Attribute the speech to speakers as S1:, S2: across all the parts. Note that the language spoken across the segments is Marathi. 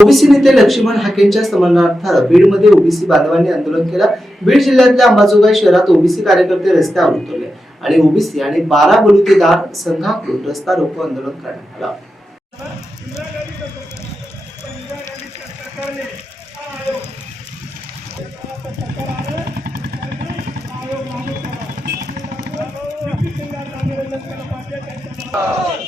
S1: ओबीसी नेते लक्ष्मण हाकेंच्या समर्थनार्थ बीडमध्ये ओबीसी बांधवांनी आंदोलन केलं बीड जिल्ह्यातल्या अंबाजोगाई शहरात ओबीसी कार्यकर्ते रस्त्यावर उतरले आणि ओबीसी आणि बारा बलुतेदार संघाकडून रस्ता रोको आंदोलन करण्यात आलं
S2: Oh!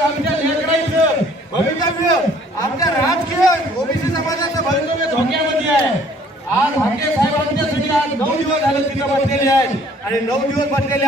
S2: आज आमच्या धोक्यामध्ये आहे. आज साहेबांच्या सुद्धा नऊ दिवस झाले तिथे बसलेले आहेत. आणि नऊ दिवस बसलेले